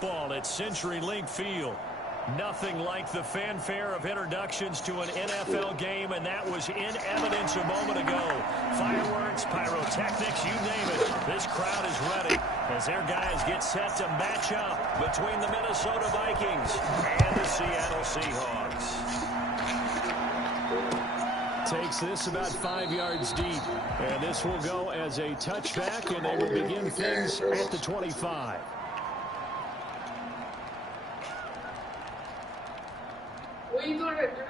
Ball at CenturyLink Field. Nothing like the fanfare of introductions to an NFL game, and that was in evidence a moment ago. Fireworks, pyrotechnics, you name it. This crowd is ready as their guys get set to match up between the Minnesota Vikings and the Seattle Seahawks. Takes this about 5 yards deep, and this will go as a touchback, and they will begin things at the 25. What are you doing at 3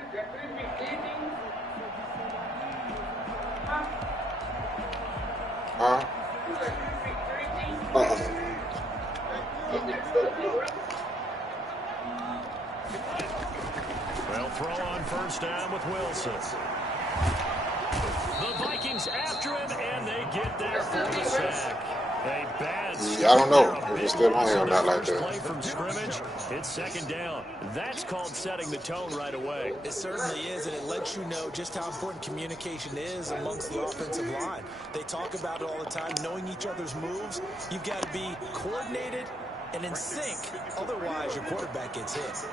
They'll throw on first down with Wilson. The Vikings after him, and they get there for the sack. A bad I don't know if it's still on here or not like that. Play from scrimmage. It's second down. That's called setting the tone right away. It certainly is, and it lets you know just how important communication is amongst the offensive line. They talk about it all the time, knowing each other's moves. You've got to be coordinated and in sync. Otherwise, your quarterback gets hit.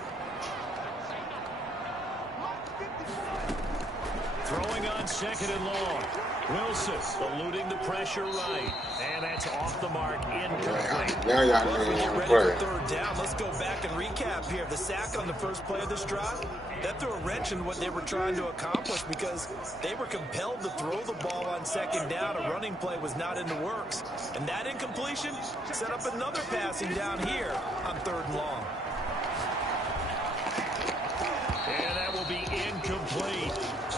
Throwing on second and long. Wilson eluding the pressure right. And that's off the mark, incomplete. Now y'all Get ready play. for third down. Let's go back and recap here. The sack on the first play of this drive, that threw a wrench in what they were trying to accomplish because they were compelled to throw the ball on second down. A running play was not in the works. And that incompletion set up another passing down here on third and long. And that will be incomplete.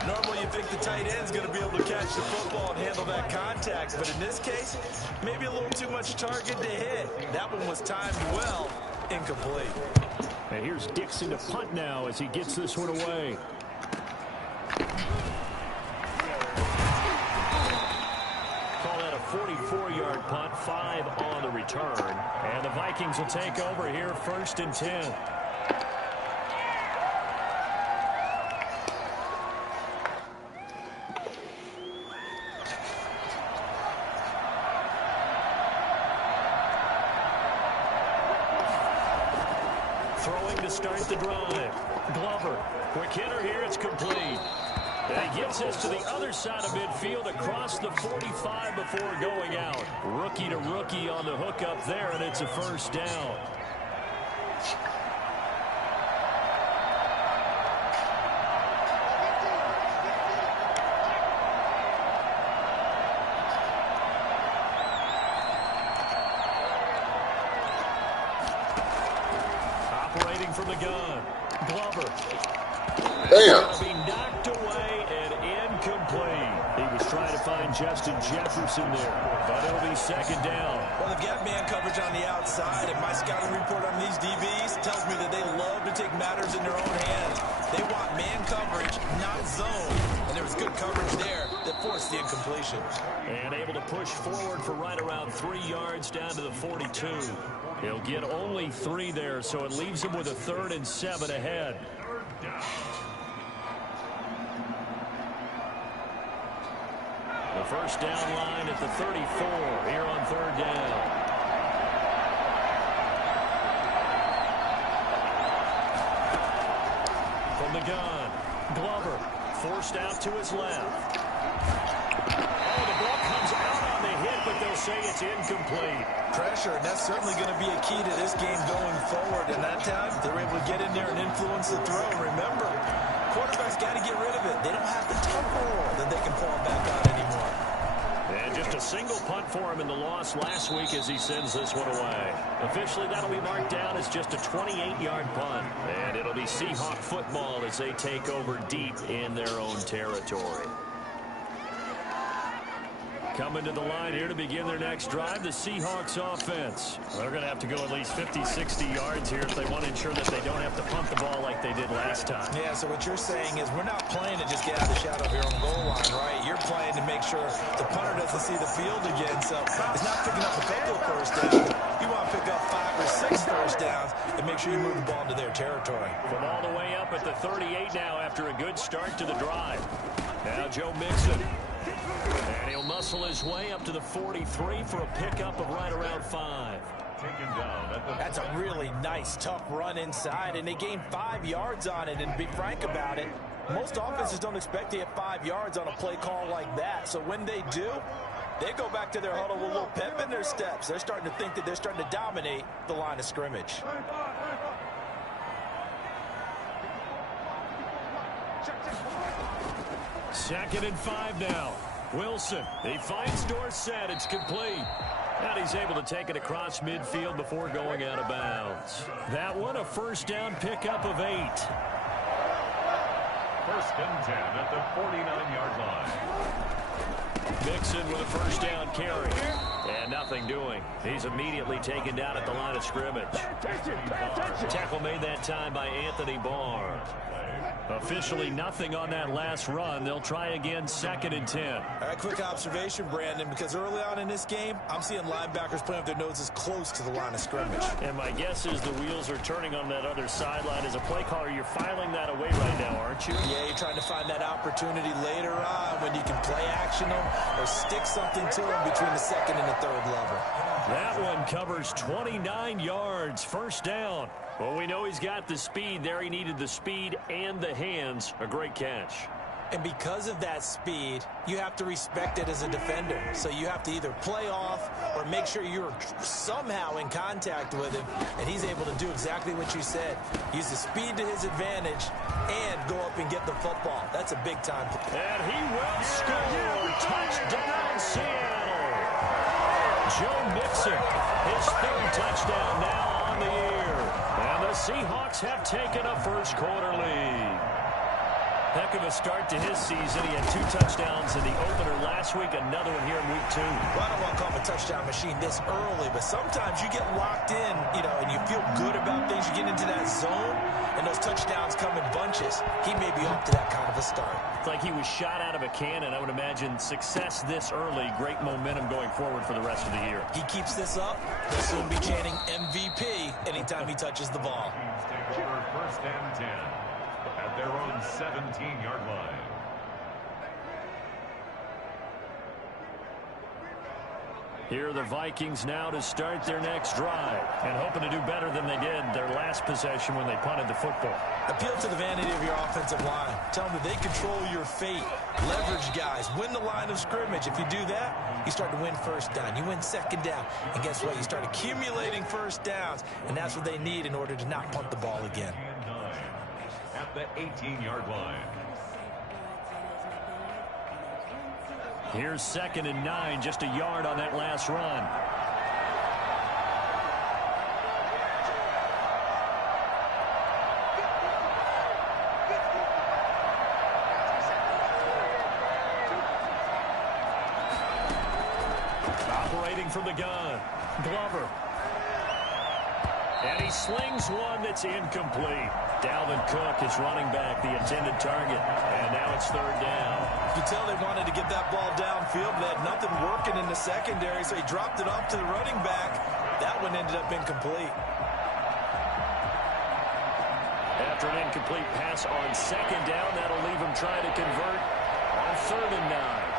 Normally you think the tight end's going to be able to catch the football and handle that contact, but in this case, maybe a little too much target to hit. That one was timed well, incomplete. And here's Dixon to punt now as he gets this one away. Call that a 44-yard punt, 5 on the return. And the Vikings will take over here first and 10. Throwing to start the drive. Glover. Quick hitter here. It's complete. And he gets us to the other side of midfield across the 45 before going out. Rookie to rookie on the hook up there, and it's a first down. From the gun. Glover. Damn. Being knocked away and incomplete. He was trying to find Justin Jefferson there, but it'll be second down. Well, they've got man coverage on the outside, and my scouting report on these DBs tells me that they love to take matters in their own hands. They want man coverage, not zone. And there was good coverage there that forced the incompletion. And able to push forward for right around 3 yards down to the 42. He'll get only 3 there, so it leaves him with a 3rd and 7 ahead. The first down line at the 34 here on third down. From the gun, Glover forced out to his left. Oh, the ball comes out on the hit, but they'll say it's incomplete. Pressure, and that's certainly going to be a key to this game going forward. And that time, they're able to get in there and influence the throw. Remember, quarterbacks got to get rid of it. They don't have the tempo that they can fall back on anymore. And just a single punt for him in the loss last week as he sends this one away. Officially, that'll be marked down as just a 28-yard punt. And it'll be Seahawk football as they take over deep in their own territory. Coming to the line here to begin their next drive, the Seahawks offense. They're going to have to go at least 50, 60 yards here if they want to ensure that they don't have to punt the ball like they did last time. Yeah, so what you're saying is we're not playing to just get out of the shadow of your own goal line, right? You're playing to make sure the punter doesn't see the field again. So it's not picking up a couple of first downs. You want to pick up 5 or 6 first downs and make sure you move the ball into their territory. From all the way up at the 38 now after a good start to the drive. Now Joe Mixon. And he'll muscle his way up to the 43 for a pickup of right around 5. That's a really nice, tough run inside, and they gained 5 yards on it. And to be frank about it, most offenses don't expect to get 5 yards on a play call like that. So when they do, they go back to their huddle with a little pep in their steps. They're starting to think that they're starting to dominate the line of scrimmage. Second and 5 now. Wilson, he finds Dorsett. It's complete. And he's able to take it across midfield before going out of bounds. That one, a first down pickup of 8. First and 10 at the 49-yard line. Mixon with a first down carry. And nothing doing. He's immediately taken down at the line of scrimmage. Tackle made that time by Anthony Barr. Officially nothing on that last run. They'll try again, second and 10. All right, quick observation, Brandon, because early on in this game, I'm seeing linebackers putting up their noses close to the line of scrimmage. And my guess is the wheels are turning on that other sideline. As a play caller, you're filing that away right now, aren't you? Yeah, you're trying to find that opportunity later on when you can play action them or stick something to them between the second and the third level. That one covers 29 yards, first down. Well, we know he's got the speed there. He needed the speed and the hands. A great catch. And because of that speed, you have to respect it as a defender. So you have to either play off or make sure you're somehow in contact with him. And he's able to do exactly what you said. Use the speed to his advantage and go up and get the football. That's a big-time play. And he will score. Touchdown, Seattle. Joe Mixon, his third touchdown now on the year. And the Seahawks have taken a first-quarter lead. Heck of a start to his season. He had 2 touchdowns in the opener last week, another one here in week 2. Well, I don't want to call him a touchdown machine this early, but sometimes you get locked in, and you feel good about things. You get into that zone, and those touchdowns come in bunches. He may be up to that kind of a start. It's like he was shot out of a cannon. I would imagine success this early, great momentum going forward for the rest of the year. He keeps this up, they'll soon be chanting MVP anytime he touches the ball. First and 10 at their own 17-yard line. Here are the Vikings now to start their next drive and hoping to do better than they did their last possession when they punted the football. Appeal to the vanity of your offensive line. Tell them that they control your fate. Leverage guys. Win the line of scrimmage. If you do that, you start to win first down. You win second down. And guess what? You start accumulating first downs. And that's what they need in order to not punt the ball again. At the 18-yard line. Here's second and 9, just a yard on that last run. Operating from the gun, Glover. And he slings one that's incomplete. Dalvin Cook is running back, the intended target. And now it's third down. You can tell they wanted to get that ball downfield, but they had nothing working in the secondary, so he dropped it off to the running back. That one ended up incomplete. After an incomplete pass on second down, that'll leave him trying to convert on third and 9.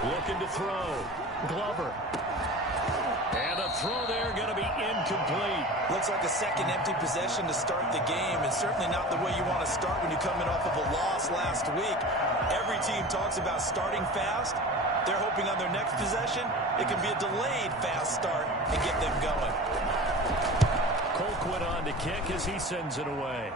Looking to throw. Glover. And a throw there going to be incomplete. Looks like a second empty possession to start the game, and certainly not the way you want to start when you're coming off of a loss last week. Every team talks about starting fast. They're hoping on their next possession, it can be a delayed fast start and get them going. Colquitt on to kick as he sends it away.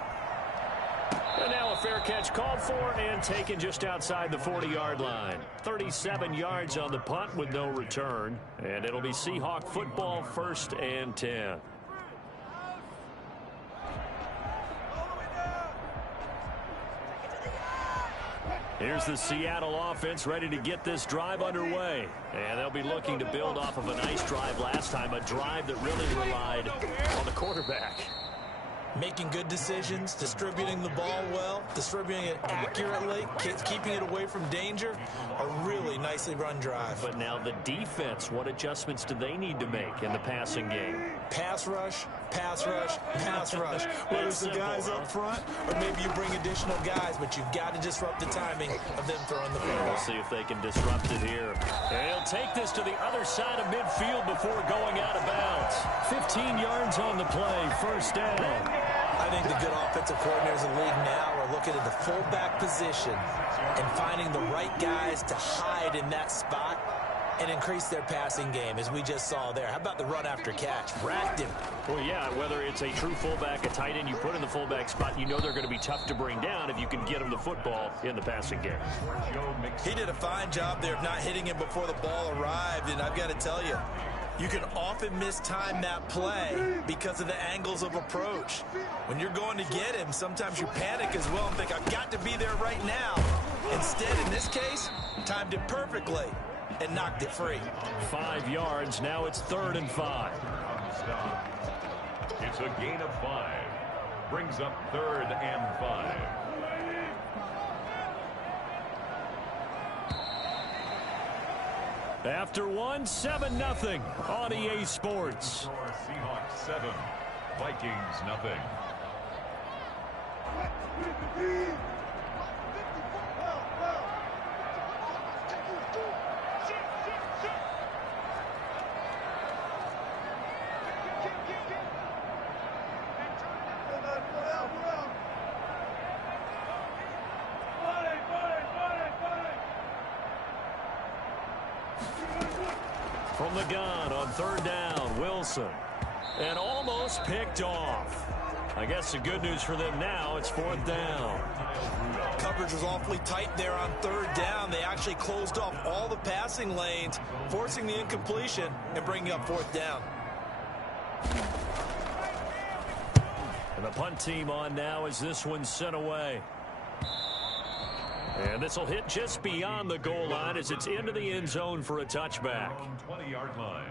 And now a fair catch called for and taken just outside the 40-yard line. 37 yards on the punt with no return. And it'll be Seahawk football, first and 10. Here's the Seattle offense ready to get this drive underway. And they'll be looking to build off of a nice drive last time, a drive that really relied on the quarterback. Making good decisions, distributing the ball well, distributing it accurately, keeping it away from danger. A really nicely run drive. But now the defense, what adjustments do they need to make in the passing game? Pass rush, pass rush, pass rush. Whether it's the guys up front or maybe you bring additional guys, but you've got to disrupt the timing of them throwing the ball. We'll see if they can disrupt it here. And he'll take this to the other side of midfield before going out of bounds. 15 yards on the play, first down. I think the good offensive coordinators in the league now are looking at the fullback position and finding the right guys to hide in that spot and increase their passing game, as we just saw there. How about the run after catch? Racked him. Well, yeah, whether it's a true fullback, a tight end you put in the fullback spot, you know they're going to be tough to bring down if you can get them the football in the passing game. He did a fine job there of not hitting him before the ball arrived, and I've got to tell you, you can often mistime that play because of the angles of approach. When you're going to get him, sometimes you panic as well and think, I've got to be there right now. Instead, in this case, timed it perfectly and knocked it free. 5 yards. Now it's 3rd and 5. It's a gain of 5. Brings up 3rd and 5. After 7-0 on EA Sports. Seahawks 7, Vikings nothing. From the gun on 3rd down, Wilson. And almost picked off. I guess the good news for them now, it's 4th down. Coverage was awfully tight there on 3rd down. They actually closed off all the passing lanes, forcing the incompletion and bringing up 4th down. And the punt team on now as this one's sent away. And this will hit just beyond the goal line as it's into the end zone for a touchback. 20-yard line.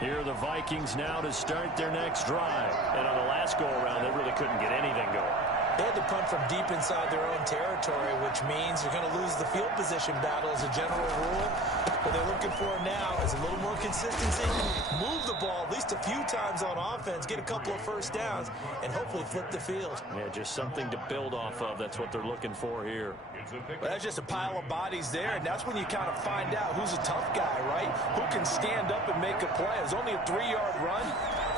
Here are the Vikings now to start their next drive. And on the last go-around, they really couldn't get anything going. They had to punt from deep inside their own territory, which means they're going to lose the field position battle as a general rule. What they're looking for now is a little more consistency, move the ball at least a few times on offense, get a couple of first downs, and hopefully flip the field. Yeah, just something to build off of. That's what they're looking for here. But that's just a pile of bodies there, and that's when you kind of find out who's a tough guy, right? Who can stand up and make a play. It was only a 3-yard run,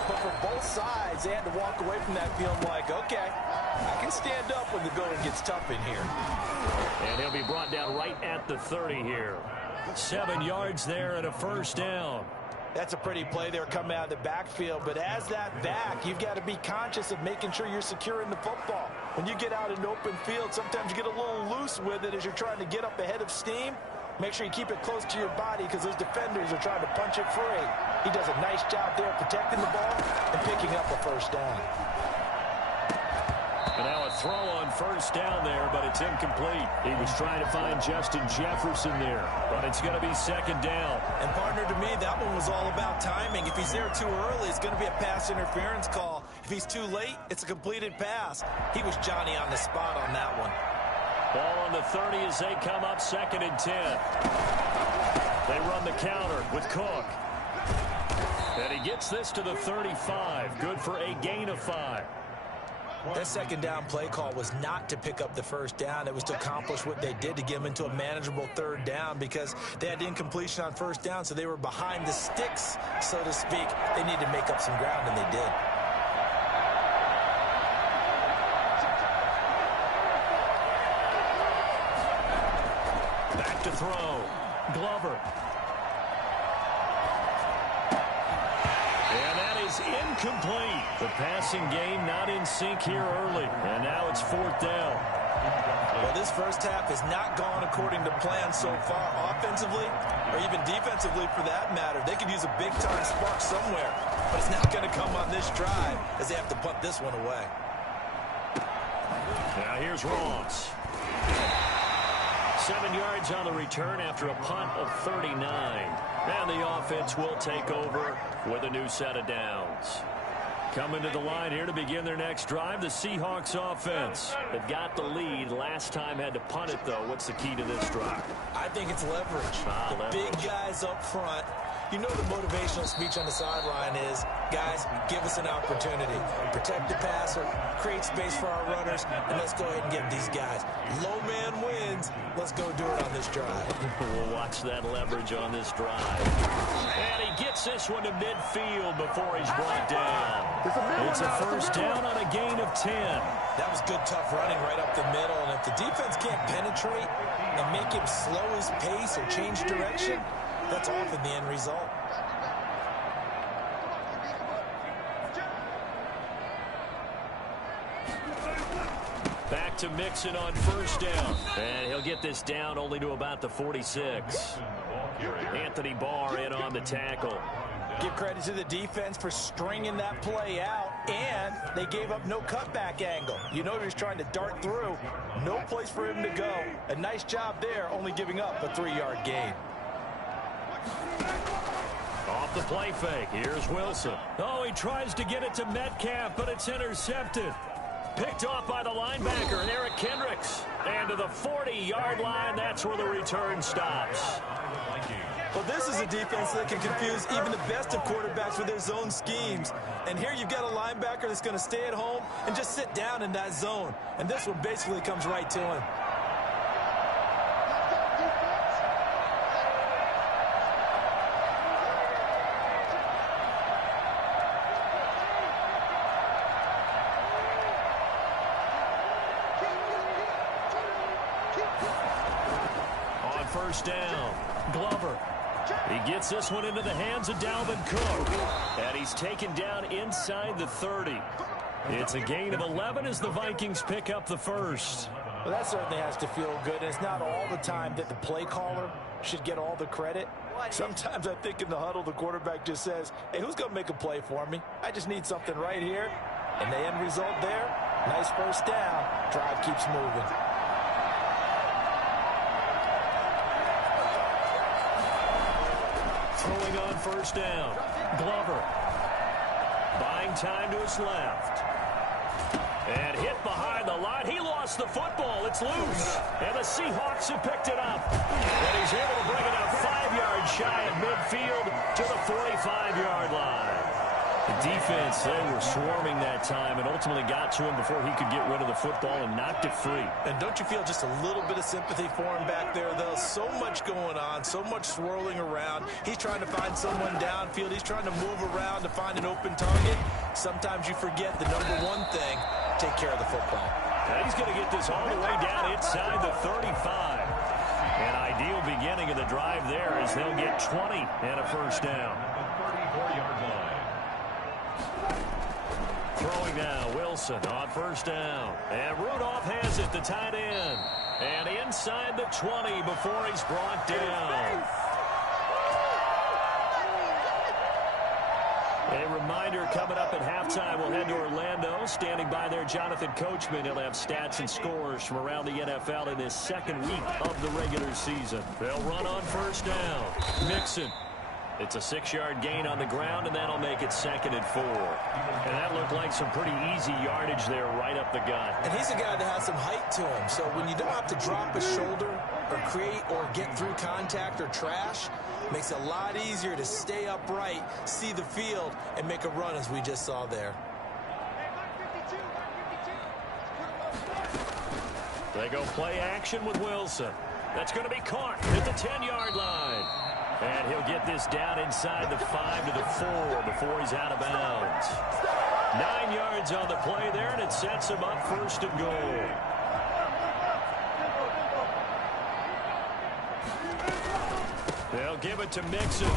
but for both sides, they had to walk away from that feeling like, okay, I can stand up when the going gets tough in here. And he'll be brought down right at the 30 here. 7 yards there and a first down. That's a pretty play there coming out of the backfield, but as that back, you've got to be conscious of making sure you're securing the football. When you get out in open field, sometimes you get a little loose with it as you're trying to get up ahead of steam. Make sure you keep it close to your body because those defenders are trying to punch it free. He does a nice job there protecting the ball and picking up a first down. And now a throw on first down there, but it's incomplete. He was trying to find Justin Jefferson there, but it's going to be 2nd down. And partner, to me, that one was all about timing. If he's there too early, it's going to be a pass interference call. If he's too late, it's a completed pass. He was Johnny on the spot on that one. Ball on the 30 as they come up 2nd and 10. They run the counter with Cook. And he gets this to the 35. Good for a gain of 5. That 2nd down play call was not to pick up the first down. It was to accomplish what they did to get them into a manageable 3rd down because they had incompletion on first down, so they were behind the sticks, so to speak. They needed to make up some ground, and they did. Back to throw. Glover. And that is incomplete. The passing game not in sync here early. And now it's 4th down. Well, this first half has not gone according to plan so far offensively or even defensively for that matter. They could use a big-time spark somewhere, but it's not going to come on this drive as they have to punt this one away. Now here's Ross. 7 yards on the return after a punt of 39. And the offense will take over with a new set of downs. Coming to the line here to begin their next drive, the Seahawks offense. They've got the lead. Last time had to punt it, though. What's the key to this drive? I think it's leverage. Big guys up front. You know the motivational speech on the sideline is, guys, give us an opportunity. Protect the passer, create space for our runners, and let's go ahead and get these guys. Low man wins. Let's go do it on this drive. We'll watch that leverage on this drive. And he gets this one to midfield before he's brought down. It's a first down on a gain of 10. That was good, tough running right up the middle. And if the defense can't penetrate and make him slow his pace or change direction, that's often the end result. Back to Mixon on first down. And he'll get this down only to about the 46. Anthony Barr in on the tackle. Give credit to the defense for stringing that play out, and they gave up no cutback angle. You know he was trying to dart through. No place for him to go. A nice job there, only giving up a 3-yard gain. Off the play fake, here's Wilson. Oh, he tries to get it to Metcalf, but it's intercepted. Picked off by the linebacker, Eric Kendricks. And to the 40-yard line, that's where the return stops. Well, this is a defense that can confuse even the best of quarterbacks with their zone schemes. And here you've got a linebacker that's going to stay at home and just sit down in that zone. And this one basically comes right to him. First down, Glover. He gets this one into the hands of Dalvin Cook. And he's taken down inside the 30. It's a gain of 11 as the Vikings pick up the first. Well, that certainly has to feel good. And it's not all the time that the play caller should get all the credit. Sometimes I think in the huddle, the quarterback just says, hey, who's going to make a play for me? I just need something right here. And the end result there, nice first down. Drive keeps moving. Throwing on first down, Glover. Buying time to his left. And hit behind the line. He lost the football. It's loose. And the Seahawks have picked it up. And he's able to bring it up 5 yards shy at midfield to the 45-yard line. The defense, they were swarming that time and ultimately got to him before he could get rid of the football and knocked it free. And don't you feel just a little bit of sympathy for him back there, though? So much going on, so much swirling around. He's trying to find someone downfield. He's trying to move around to find an open target. Sometimes you forget the number one thing, take care of the football. And he's going to get this all the way down inside the 35. An ideal beginning of the drive there as they'll get 20 and a first down. 34-yard line. Throwing now, Wilson on first down. And Rudolph has it, the tight end. And inside the 20 before he's brought down. A reminder coming up at halftime, we'll head to Orlando. Standing by there, Jonathan Coachman. He'll have stats and scores from around the NFL in his second week of the regular season. They'll run on first down. Mixon. It's a 6-yard gain on the ground, and that'll make it 2nd and 4. And that looked like some pretty easy yardage there right up the gut. And he's a guy that has some height to him. So when you don't have to drop a shoulder or create or get through contact or trash, makes it a lot easier to stay upright, see the field, and make a run as we just saw there. They go play action with Wilson. That's going to be caught at the 10-yard line. And he'll get this down inside the 5 to the 4 before he's out of bounds. 9 yards on the play there, and it sets him up 1st and goal. They'll give it to Mixon.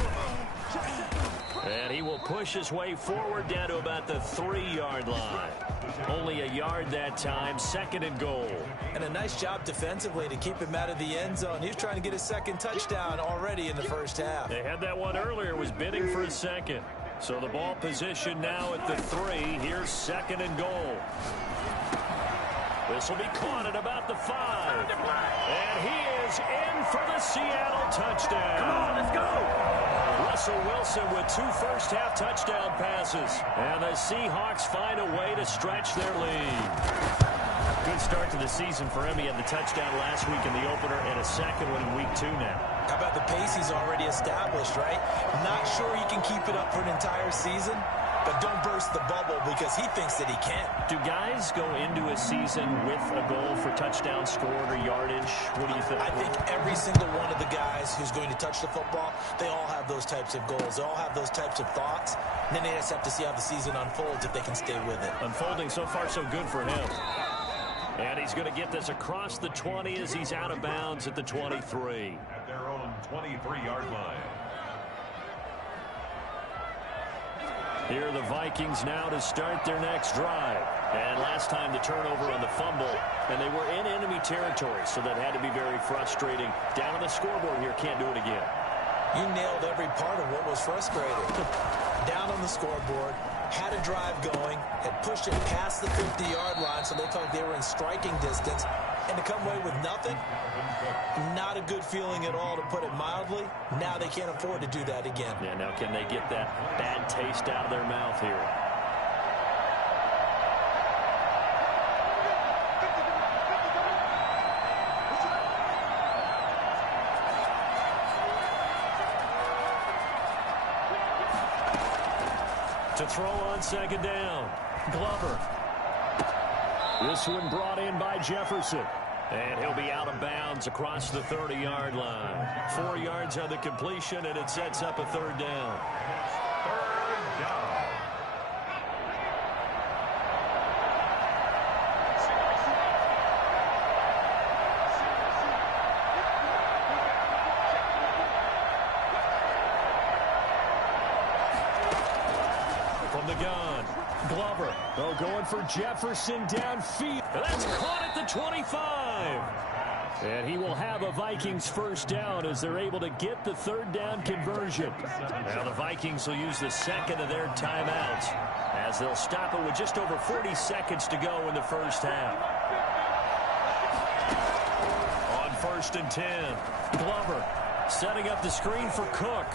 And he will push his way forward down to about the 3-yard line. Only a yard that time, 2nd and goal. And a nice job defensively to keep him out of the end zone. He was trying to get his 2nd touchdown already in the first half. They had that one earlier, was bidding for a 2nd. So the ball position now at the 3. Here's 2nd and goal. This will be caught at about the 5. And he is for the Seattle touchdown. Come on, let's go. Russell Wilson with 2 first-half touchdown passes. And the Seahawks find a way to stretch their lead. Good start to the season for him. He had the touchdown last week in the opener and a second one in week 2 now. How about the pace he's already established, right? Not sure he can keep it up for an entire season, but don't burst the bubble because he thinks that he can. Do guys go into a season with a goal for touchdown scored or yardage? What do you think? I think every single one of the guys who's going to touch the football, they all have those types of goals. They all have those types of thoughts. And then they just have to see how the season unfolds if they can stay with it. Unfolding so far so good for him. And he's going to get this across the 20 as he's out of bounds at the 23. At their own 23-yard line. Here are the Vikings now to start their next drive. And last time the turnover on the fumble, and they were in enemy territory, so that had to be very frustrating. Down on the scoreboard here, can't do it again. You nailed every part of what was frustrating. Down on the scoreboard, had a drive going, had pushed it past the 50-yard line, so they thought they were in striking distance, and to come away with nothing, not a good feeling at all, to put it mildly. Now they can't afford to do that again. Yeah, now can they get that bad taste out of their mouth here? To throw on second down, Glover. This one brought in by Jefferson. And he'll be out of bounds across the 30-yard line. 4 yards on the completion, and it sets up a third down. Third down. From the gun, Glover. Oh, going for Jefferson downfield. And that's caught at the 25. And he will have a Vikings first down as they're able to get the third down conversion. Now the Vikings will use the second of their timeouts as they'll stop it with just over 40 seconds to go in the first half. On 1st and 10, Glover setting up the screen for Cook.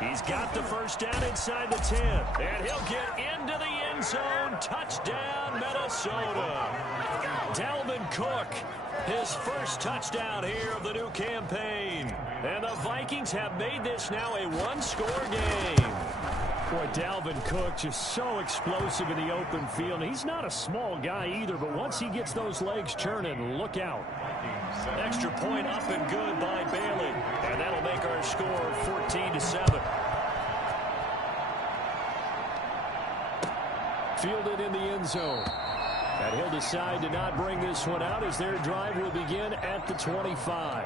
He's got the first down inside the 10. And he'll get into the end zone. Touchdown, Minnesota. Dalvin Cook, his first touchdown here of the new campaign. And the Vikings have made this now a one-score game. Boy, Dalvin Cook just so explosive in the open field. He's not a small guy either, but once he gets those legs churning, look out. Extra point up and good by Bailey. And that'll make our score 14-7. Fielded in the end zone. And he'll decide to not bring this one out as their drive will begin at the 25.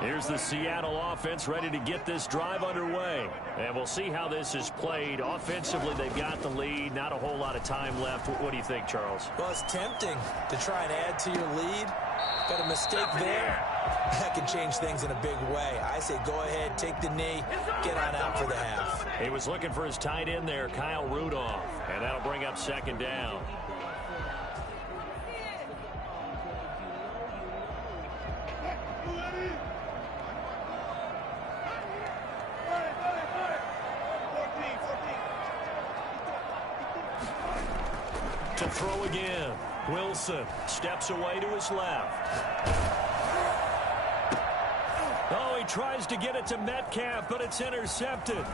Here's the Seattle offense ready to get this drive underway. And we'll see how this is played. Offensively, they've got the lead. Not a whole lot of time left. What do you think, Charles? Well, it's tempting to try and add to your lead. Got a mistake there. That can change things in a big way. I say go ahead, take the knee, get on out for the half. He was looking for his tight end there, Kyle Rudolph. And that'll bring up second down. To throw again. Wilson steps away to his left. Oh, he tries to get it to Metcalf, but it's intercepted.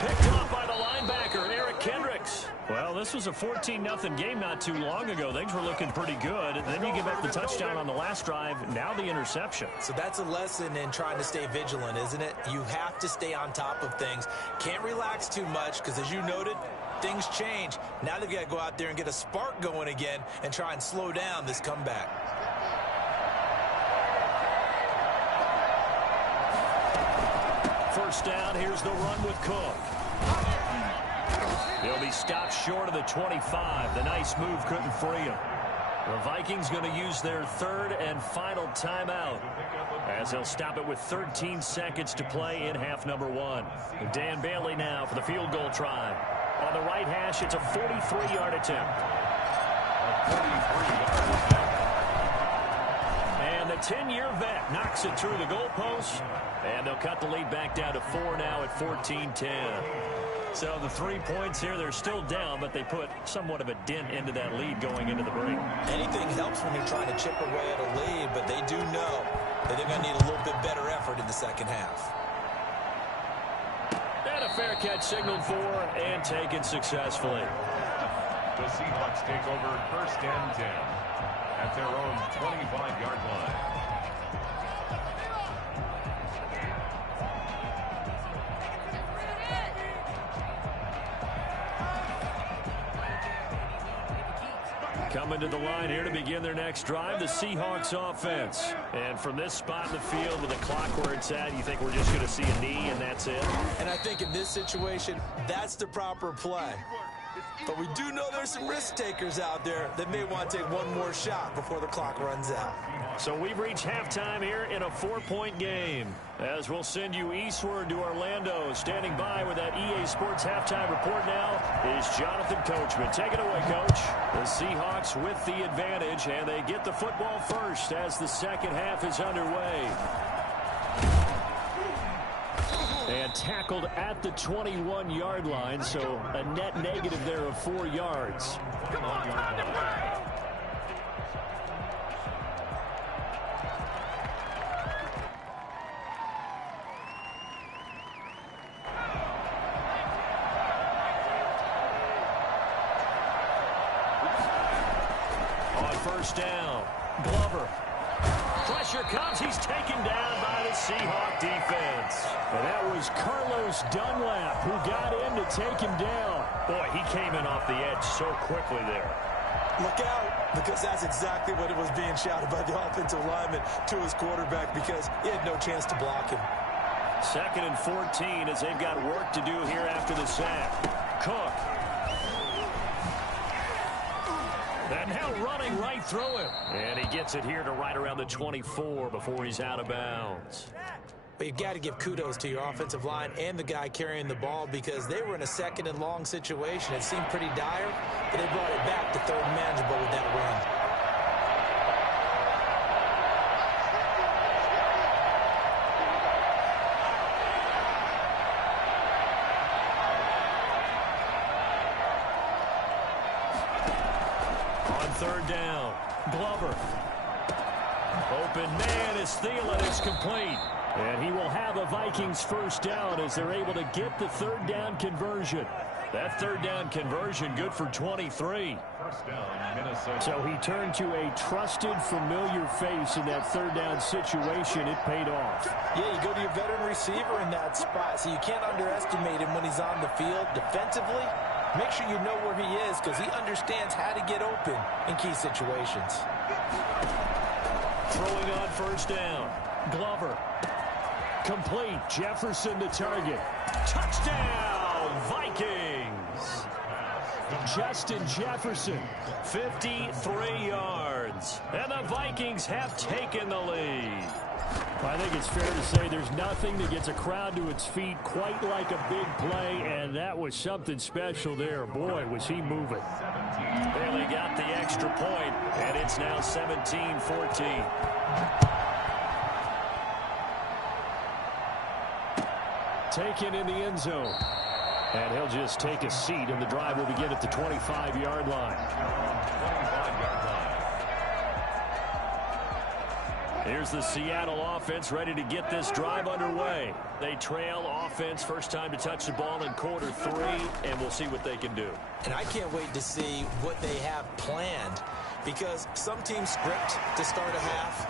Picked off by the linebacker, Eric Kendricks. Well, this was a 14-0 game not too long ago. Things were looking pretty good. And then you give up the touchdown on the last drive. Now the interception. So that's a lesson in trying to stay vigilant, isn't it? You have to stay on top of things. Can't relax too much because, as you noted, things change. Now they've got to go out there and get a spark going again and try and slow down this comeback. First down, here's the run with Cook. He'll be stopped short of the 25. The nice move couldn't free him. The Vikings going to use their third and final timeout as they'll stop it with 13 seconds to play in half number one. Dan Bailey now for the field goal try. On the right hash, it's a 43-yard attempt. And the 10-year vet knocks it through the goalpost, and they'll cut the lead back down to 4 now at 14-10. So the 3 points here, they're still down, but they put somewhat of a dent into that lead going into the break. Anything helps when you're trying to chip away at a lead, but they do know that they're going to need a little bit better effort in the second half. And a fair catch signaled for and taken successfully. The Seahawks take over first and 10 at their own 25-yard line. Coming to the line here to begin their next drive, the Seahawks offense. And from this spot in the field with the clock where it's at, you think we're just going to see a knee and that's it? And I think in this situation, that's the proper play. But we do know there's some risk takers out there that may want to take one more shot before the clock runs out. So we've reached halftime here in a 4-point game. As we'll send you eastward to Orlando. Standing by with that EA Sports halftime report now is Jonathan Coachman. Take it away, Coach. The Seahawks with the advantage, and they get the football first as the second half is underway. And tackled at the 21-yard line, so a net negative there of 4 yards. On first down, Glover. Pressure comes. He's taken down by the Seahawk defense. And that was Carlos Dunlap who got in to take him down. Boy, he came in off the edge so quickly there. Look out, because that's exactly what it was being shouted by the offensive lineman to his quarterback, because he had no chance to block him. 2nd and 14 as they've got work to do here after the sack. Cook. And now running right through it. And he gets it here to right around the 24 before he's out of bounds. But you've got to give kudos to your offensive line and the guy carrying the ball, because they were in a 2nd and long situation. It seemed pretty dire, but they brought it back to 3rd and manageable with that run. On 3rd down, Glover. Open man is Thielen. It's complete. And he will have a Vikings first down as they're able to get the 3rd down conversion. That 3rd down conversion good for 23. First down, Minnesota. So he turned to a trusted, familiar face in that 3rd down situation. It paid off. Yeah, you go to your veteran receiver in that spot, so you can't underestimate him when he's on the field defensively. Make sure you know where he is, because he understands how to get open in key situations. Throwing on first down, Glover. Complete. Jefferson to target. Touchdown, Vikings. Justin Jefferson, 53 yards. And the Vikings have taken the lead. I think it's fair to say there's nothing that gets a crowd to its feet quite like a big play, and that was something special there. Boy, was he moving. Bailey got the extra point, and it's now 17-14. Taken in the end zone. And he'll just take a seat, and the drive will begin at the 25-yard line. Here's the Seattle offense ready to get this drive underway. They trail offense, first time to touch the ball in quarter 3, and we'll see what they can do. And I can't wait to see what they have planned, because some teams script to start a half.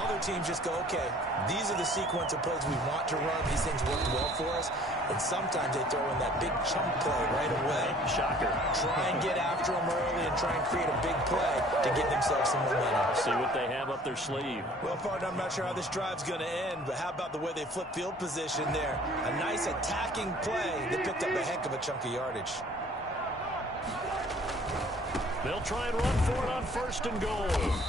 Other teams just go, okay, these are the sequence of plays we want to run. These things worked well for us. And sometimes they throw in that big chunk play right away. Shocker. Try and get after them early and try and create a big play to give themselves some momentum. See what they have up their sleeve. Well, partner, I'm not sure how this drive's going to end, but how about the way they flip field position there? A nice attacking play that picked up a heck of a chunk of yardage. They'll try and run for it on 1st and goal.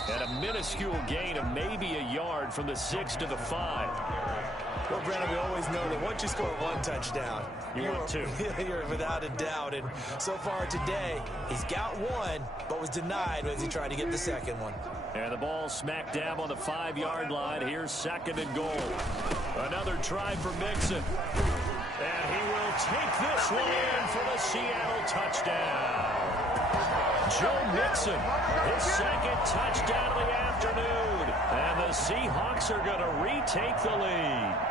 And a minuscule gain of maybe a yard from the 6 to the 5. Well, Brandon, we always know that once you score one touchdown, you're two. You're without a doubt. And so far today, he's got one, but was denied as he tried to get the second one. And the ball smack dab on the 5-yard line. Here's 2nd and goal. Another try for Mixon. And he will take this one in for the Seattle touchdown. Joe Mixon, his 2nd touchdown of the afternoon. And the Seahawks are going to retake the lead.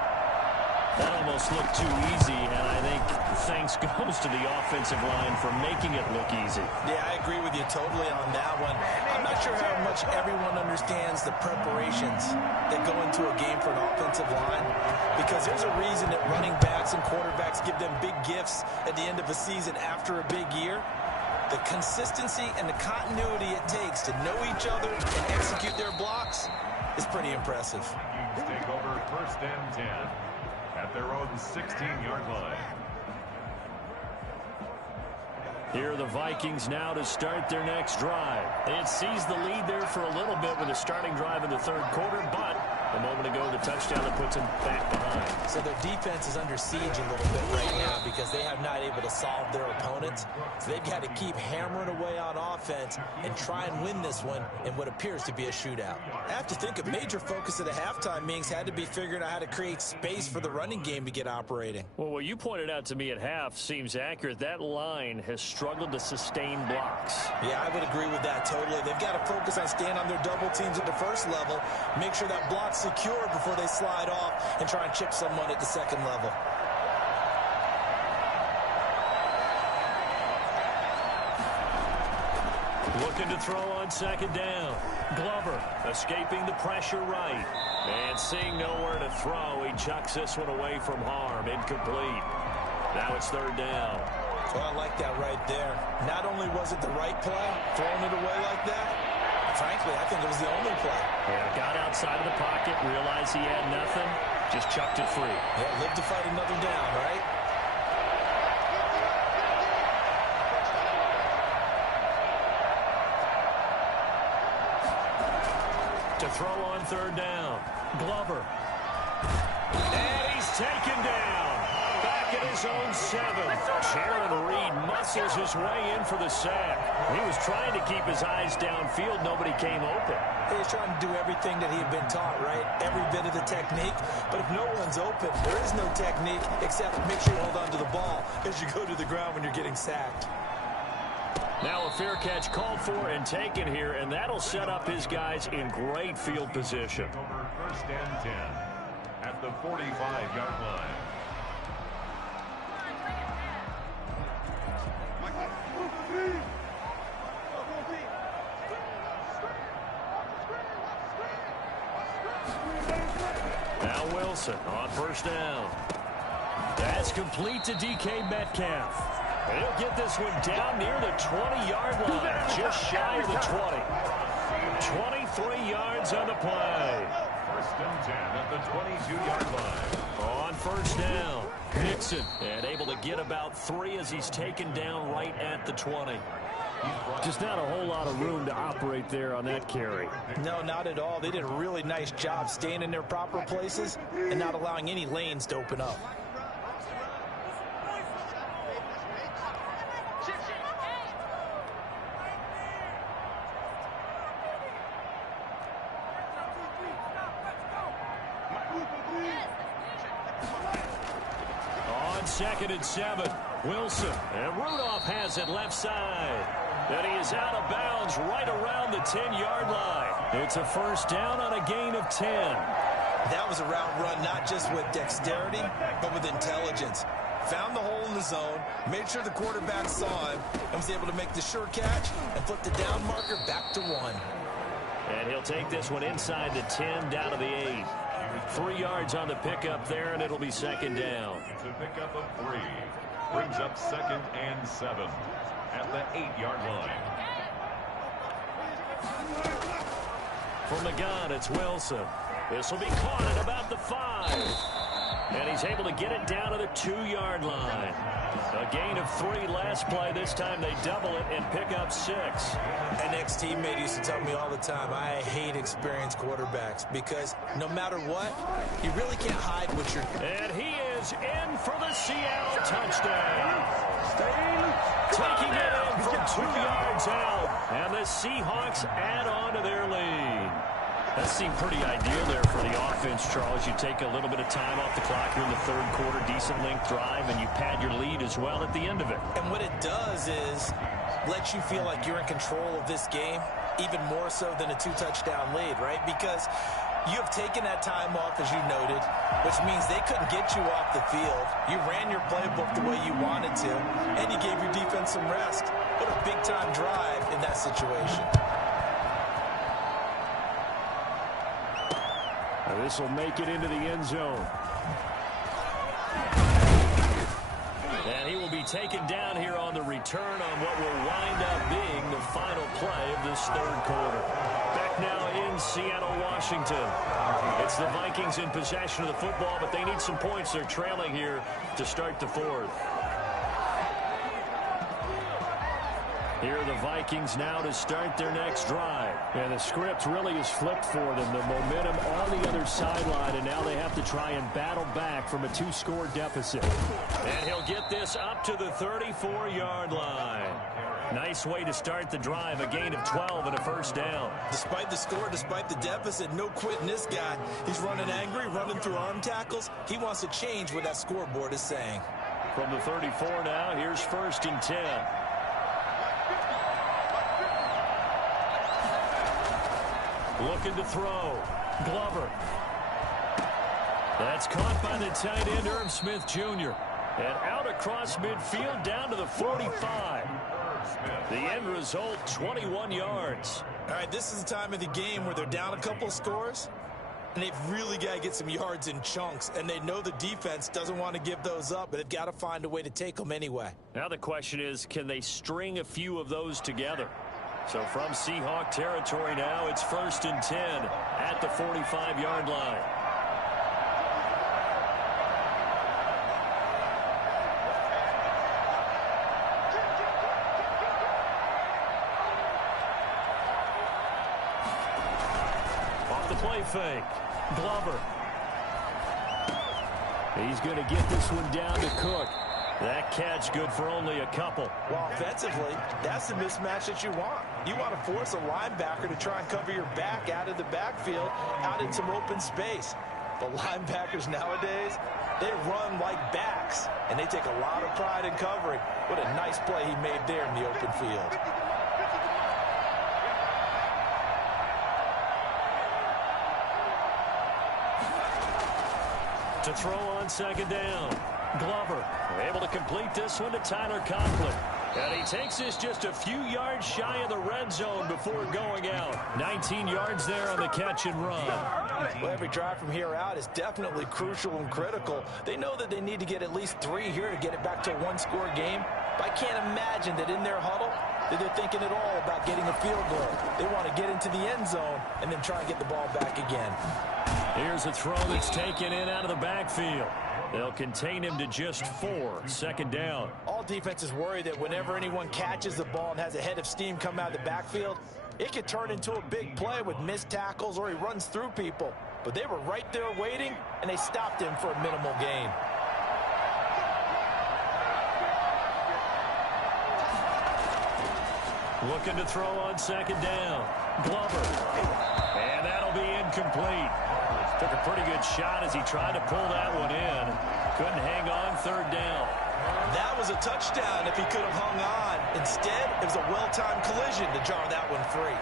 That almost looked too easy, and I think thanks goes to the offensive line for making it look easy. Yeah, I agree with you totally on that one. I'm not sure how much everyone understands the preparations that go into a game for an offensive line, because there's a reason that running backs and quarterbacks give them big gifts at the end of a season after a big year. The consistency and the continuity it takes to know each other and execute their blocks is pretty impressive. Take over 1st and 10 at their own 16-yard line. Here are the Vikings now to start their next drive. It sees the lead there for a little bit with a starting drive in the 3rd quarter, but a moment ago the touchdown that puts them back behind. So their defense is under siege a little bit right now because they have not able to solve their opponents. So they've got to keep hammering away on offense and try and win this one in what appears to be a shootout. I have to think a major focus at a halftime means had to be figuring out how to create space for the running game to get operating. Well, what you pointed out to me at half seems accurate. That line has struggled to sustain blocks. Yeah, I would agree with that totally. They've got to focus on staying on their double teams at the 1st level, make sure that block's secure before they slide off and try and chip someone at the 2nd level. Looking to throw on 2nd down. Glover escaping the pressure right. And seeing nowhere to throw, he chucks this one away from harm. Incomplete. Now it's 3rd down. Well, I like that right there. Not only was it the right play, throwing it away like that, frankly, I think it was the only play. Yeah, got outside of the pocket, realized he had nothing, just chucked it free. Yeah, live to fight another down, right? To throw on 3rd down. Glover. And he's taken down. Back at his own 7. Jaron Reed muscles his way in for the sack. He was trying to keep his eyes downfield. Nobody came open. He was trying to do everything that he had been taught, right? Every bit of the technique. But if no one's open, there is no technique except make sure you hold on to the ball as you go to the ground when you're getting sacked. Now a fair catch called for and taken here, and that'll set up his guys in great field position. Over 1st and 10 at the 45-yard line. Now Wilson on 1st down. That's complete to DK Metcalf. He'll get this one down near the 20-yard line, just shy of the 20. 23 yards on the play. 1st and 10 at the 22-yard line. On 1st down, Mixon, and able to get about 3 as he's taken down right at the 20. Just not a whole lot of room to operate there on that carry. No, not at all. They did a really nice job staying in their proper places and not allowing any lanes to open up. On 2nd and 7, Wilson, and Rudolph has it left side. And he is out of bounds right around the 10-yard line. It's a 1st down on a gain of 10. That was a route run not just with dexterity, but with intelligence. Found the hole in the zone, made sure the quarterback saw him, and was able to make the sure catch and flip the down marker back to 1. And he'll take this one inside the 10, down to the 8. 3 yards on the pickup there, and it'll be 2nd down. It's a pickup of 3. Brings up 2nd and 7 at the 8-yard line. From the gun, it's Wilson. This will be caught at about the 5. And he's able to get it down to the 2-yard line. A gain of 3 last play. This time they double it and pick up 6. An ex-teammate used to tell me all the time, I hate experienced quarterbacks because no matter what, you really can't hide what you're... And he is in for the Seattle touchdown. Taking it in from 2 yards out. And the Seahawks add on to their lead. That seemed pretty ideal there for the offense, Charles. You take a little bit of time off the clock here in the third quarter, decent length drive, and you pad your lead as well at the end of it. And what it does is let you feel like you're in control of this game, even more so than a 2-touchdown lead, right? Because you have taken that time off, as you noted, which means they couldn't get you off the field. You ran your playbook the way you wanted to, and you gave your defense some rest. What a big-time drive in that situation. This will make it into the end zone. And he will be taken down here on the return on what will wind up being the final play of this third quarter. Back now in Seattle, Washington. It's the Vikings in possession of the football, but they need some points. They're trailing here to start the fourth. Here are the Vikings now to start their next drive. And the script really is flipped for them. The momentum on the other sideline, and now they have to try and battle back from a 2-score deficit. And he'll get this up to the 34-yard line. Nice way to start the drive, a gain of 12 and a first down. Despite the score, despite the deficit, no quitting this guy. He's running angry, running through arm tackles. He wants to change what that scoreboard is saying. From the 34 now, here's 1st and 10. Looking to throw. Glover. That's caught by the tight end, Irv Smith Jr. And out across midfield down to the 45. The end result, 21 yards. All right, this is the time of the game where they're down a couple of scores, and they've really got to get some yards in chunks, and they know the defense doesn't want to give those up, but they've got to find a way to take them anyway. Now the question is, can they string a few of those together? So from Seahawk territory now, it's 1st and 10 at the 45-yard line. Off the play fake. Glover. He's going to get this one down to Cook. That catch good for only a couple. Well, offensively, that's the mismatch that you want. You want to force a linebacker to try and cover your back out of the backfield, out in some open space. The linebackers nowadays, they run like backs, and they take a lot of pride in covering. What a nice play he made there in the open field. To throw on 2nd down. Glover able to complete this one to Tyler Conklin. And he takes this just a few yards shy of the red zone before going out. 19 yards there on the catch and run. Well, every drive from here out is definitely crucial and critical. They know that they need to get at least 3 here to get it back to a 1-score game. But I can't imagine that in their huddle that they're thinking at all about getting a field goal. They want to get into the end zone and then try and get the ball back again. Here's a throw that's taken in out of the backfield. They'll contain him to just 4. 2nd down. All defenses worry that whenever anyone catches the ball and has a head of steam come out of the backfield, it could turn into a big play with missed tackles or he runs through people. But they were right there waiting, and they stopped him for a minimal gain. Looking to throw on 2nd down. Glover. And that'll be incomplete. Took a pretty good shot as he tried to pull that one in. Couldn't hang on 3rd down. That was a touchdown if he could have hung on. Instead, it was a well-timed collision to jar that one free.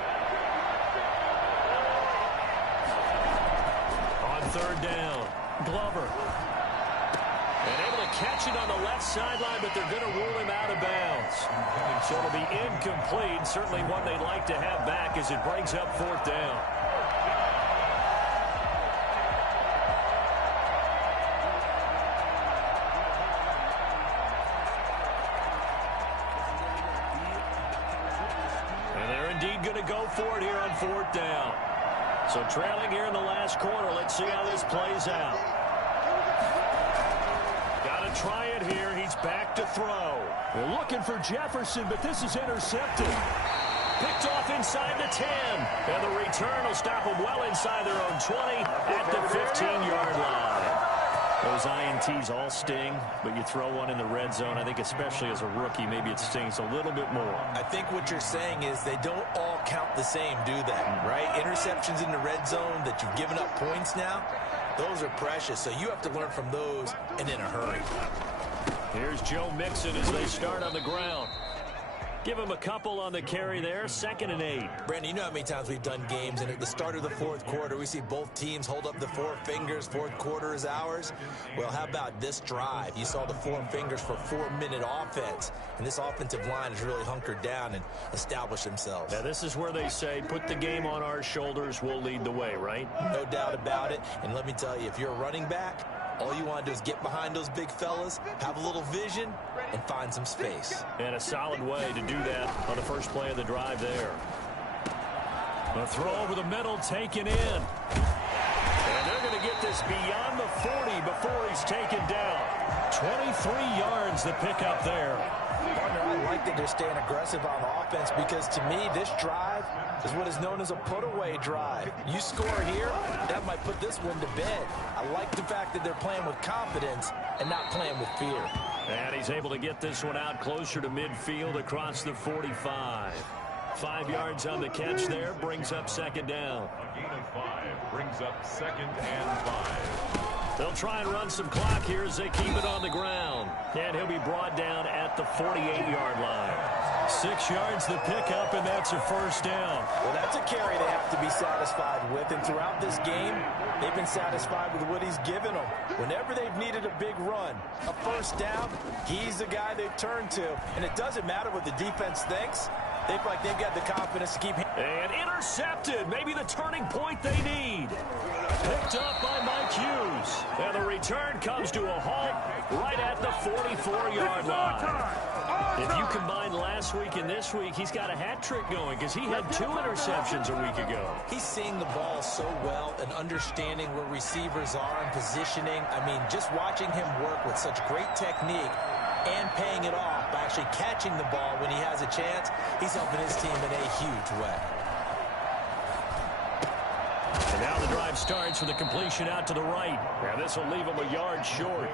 On 3rd down, Glover. And able to catch it on the left sideline, but they're going to rule him out of bounds. So it'll be incomplete. Certainly one they'd like to have back as it brings up 4th down. Going to go for it here on 4th down. So trailing here in the last quarter. Let's see how this plays out. Got to try it here. He's back to throw. They're looking for Jefferson, but this is intercepted. Picked off inside the 10. And the return will stop them well inside their own 20 at the 15-yard line. Those INTs all sting, but you throw one in the red zone, I think especially as a rookie, maybe it stings a little bit more. I think what you're saying is they don't all count the same, do they? Right? Interceptions in the red zone that you've given up points now, those are precious, so you have to learn from those and in a hurry. Here's Joe Mixon as they start on the ground. Give him a couple on the carry there, 2nd and 8. Brandon, you know how many times we've done games, and at the start of the fourth quarter, we see both teams hold up the 4 fingers, fourth quarter is ours. Well, how about this drive? You saw the 4 fingers for 4-minute offense, and this offensive line has really hunkered down and established themselves. Now, this is where they say, put the game on our shoulders, we'll lead the way, right? No doubt about it, and let me tell you, if you're a running back, all you want to do is get behind those big fellas, have a little vision, and find some space. And a solid way to do that on the first play of the drive there. A throw over the middle taken in. And they're going to get this beyond the 40 before he's taken down. 23 yards to pick up there. Partner, I like that they're staying aggressive on offense because to me, this drive is what is known as a put-away drive. You score here, that might put this one to bed. I like the fact that they're playing with confidence and not playing with fear. And he's able to get this one out closer to midfield across the 45. 5 yards on the catch there, brings up 2nd down. A gain of 5 brings up 2nd and 5. They'll try and run some clock here as they keep it on the ground. And he'll be brought down at the 48-yard line. 6 yards the pickup, and that's a 1st down. Well, that's a carry they have to be satisfied with. And throughout this game, they've been satisfied with what he's given them. Whenever they've needed a big run, a 1st down, he's the guy they've turned to. And it doesn't matter what the defense thinks. They feel like they've got the confidence to keep. And intercepted. Maybe the turning point they need. Picked up by Mike Hughes. And the return comes to a halt right at the 44-yard line. If you combine last week and this week, he's got a hat trick going because he had 2 interceptions a week ago. He's seeing the ball so well and understanding where receivers are and positioning. I mean, just watching him work with such great technique and paying it off by actually catching the ball when he has a chance, he's helping his team in a huge way. And now the drive starts with a completion out to the right. Now this will leave him a yard short.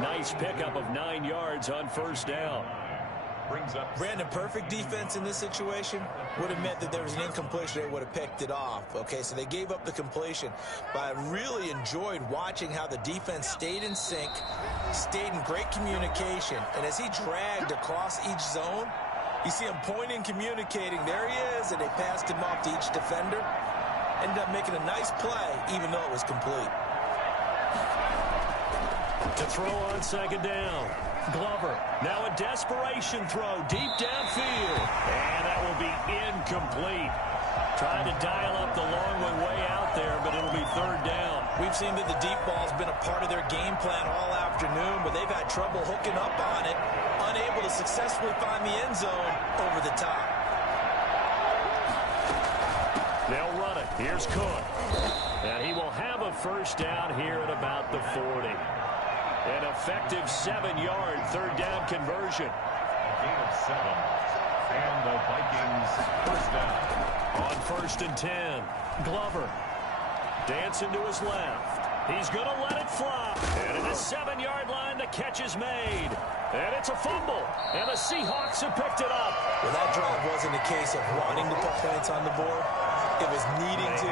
Nice pickup of 9 yards on 1st down. Brandon, perfect defense in this situation would have meant that there was an incompletion. They would have picked it off. Okay, so they gave up the completion. But I really enjoyed watching how the defense stayed in sync, stayed in great communication. And as he dragged across each zone, you see him pointing, communicating. There he is, and they passed him off to each defender. Ended up making a nice play, even though it was complete. To throw on 2nd down. Glover, now a desperation throw deep downfield. And that will be incomplete. Trying to dial up the long one way out there, but it'll be 3rd down. We've seen that the deep ball's been a part of their game plan all afternoon, but they've had trouble hooking up on it, unable to successfully find the end zone over the top. They'll run it. Here's Cook. And he will have a 1st down here at about the 40. An effective 7-yard 3rd down conversion. Gain of 7. And the Vikings 1st down. On 1st and 10. Glover. Dancing to his left. He's going to let it fly. And at the 7-yard line, the catch is made. And it's a fumble. And the Seahawks have picked it up. Well, that drive wasn't a case of wanting to put points on the board. It was needing to,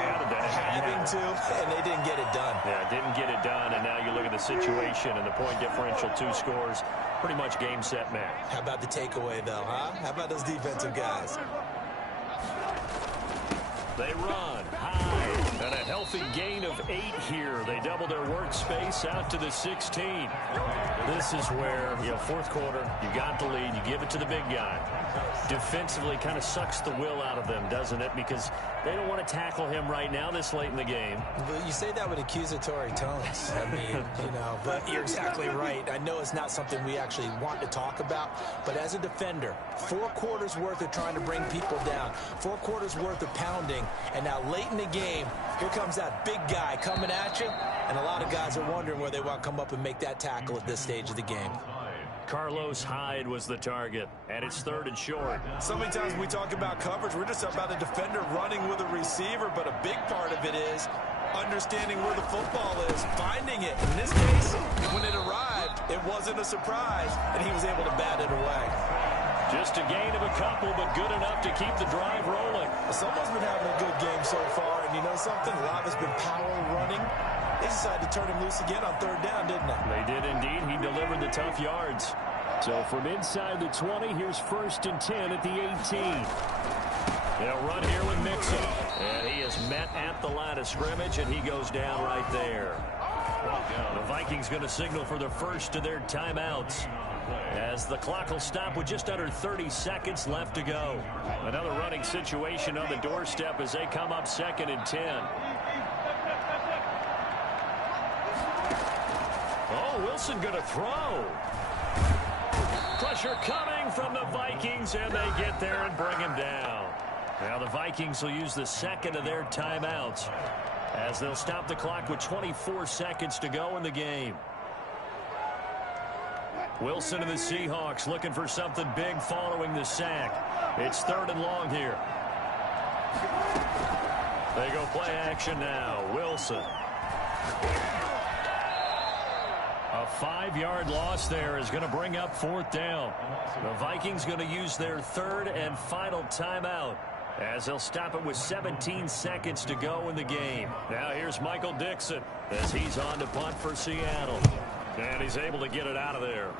having to, and they didn't get it done. Yeah, didn't get it done, and now you look at the situation and the point differential, 2 scores, pretty much game, set, match. How about the takeaway, though, huh? How about those defensive guys? They run high, and a healthy gain of 8 here. They double their workspace out to the 16. This is where, 4th quarter, you got the lead, you give it to the big guy. Defensively kind of sucks the will out of them, doesn't it? Because they don't want to tackle him right now this late in the game. But you say that with accusatory tones. I mean, but you're exactly right. I know it's not something we actually want to talk about, but as a defender, 4 quarters worth of trying to bring people down, 4 quarters worth of pounding, and now late in the game, here comes that big guy coming at you, and a lot of guys are wondering where they want to come up and make that tackle at this stage of the game. Carlos Hyde was the target, and it's 3rd and short. So many times we talk about coverage, we're just about a defender running with a receiver, but a big part of it is understanding where the football is, finding it. In this case, when it arrived, it wasn't a surprise, and he was able to bat it away. Just a gain of a couple, but good enough to keep the drive rolling. Someone's been having a good game so far, and you know something? A lot has been power running. They decided to turn him loose again on 3rd down, didn't they? They did indeed. He delivered the tough yards. So from inside the 20, here's 1st and 10 at the 18. They'll run here with Mixon. And he is met at the line of scrimmage, and he goes down right there. The Vikings going to signal for the first of their timeouts, as the clock will stop with just under 30 seconds left to go. Another running situation on the doorstep as they come up 2nd and 10. Oh, Wilson going to throw. Pressure coming from the Vikings, and they get there and bring him down. Now the Vikings will use the 2nd of their timeouts, as they'll stop the clock with 24 seconds to go in the game. Wilson and the Seahawks looking for something big following the sack. It's 3rd and long here. They go play action now. Wilson. A 5-yard loss there is going to bring up 4th down. The Vikings going to use their 3rd and final timeout, as they'll stop it with 17 seconds to go in the game. Now here's Michael Dixon as he's on to punt for Seattle. And he's able to get it out of there.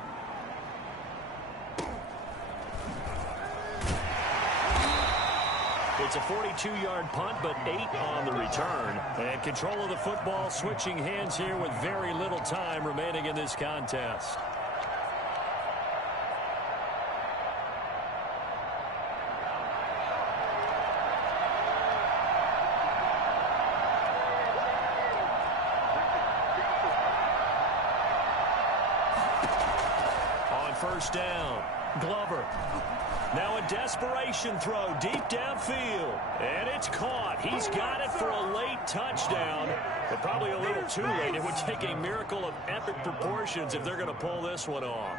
It's a 42-yard punt, but 8 on the return. And control of the football switching hands here with very little time remaining in this contest. On 1st down, Glover. Now a desperation throw deep downfield. And it's caught. He's got it for a late touchdown, but probably a little too late. It would take a miracle of epic proportions if they're going to pull this one off.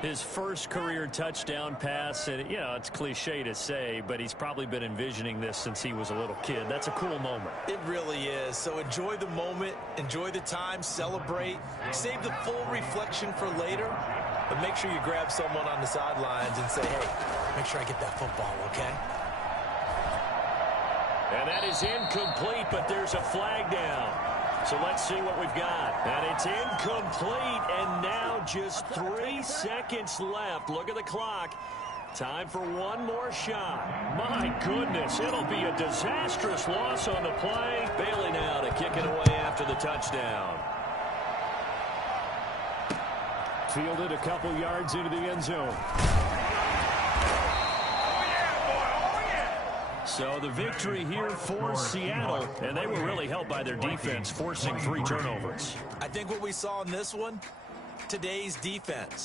His first career touchdown pass, and, it's cliche to say, but he's probably been envisioning this since he was a little kid. That's a cool moment. It really is. So enjoy the moment, enjoy the time, celebrate, save the full reflection for later. But make sure you grab someone on the sidelines and say, hey, make sure I get that football, okay? And that is incomplete, but there's a flag down. So let's see what we've got. And it's incomplete, and now just 3 seconds left. Look at the clock. Time for one more shot. My goodness, it'll be a disastrous loss on the play. Bailey now to kick it away after the touchdown. Fielded a couple yards into the end zone. So the victory here for Seattle, and they were really helped by their defense, forcing 3 turnovers. I think what we saw in this one, today's defense.